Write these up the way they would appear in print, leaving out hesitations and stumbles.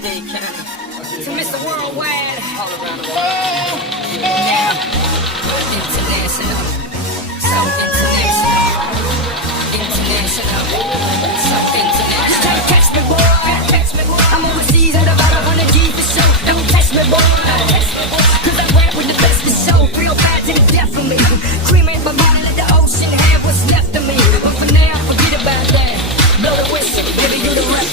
Dade County, to Mr. Worldwide, all around the world. Yeah, international, so international, international, so international. Can't catch me, boy. I'm overseas at about 100 G for show. Don't catch me, boy. Cause I rap with the best to show. Real bad to the death of me. Cremate my body, let the ocean have what's left of me. But for now, forget about that. Blow the whistle, baby, you the rap.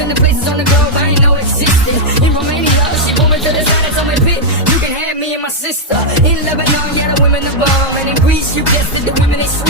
In the places on the globe I ain't know existed. In Romania, ship over to the side, that's on my pit. You can have me and my sister. In Lebanon, yeah, the women are born. And in Greece, you tested the women, they sweet.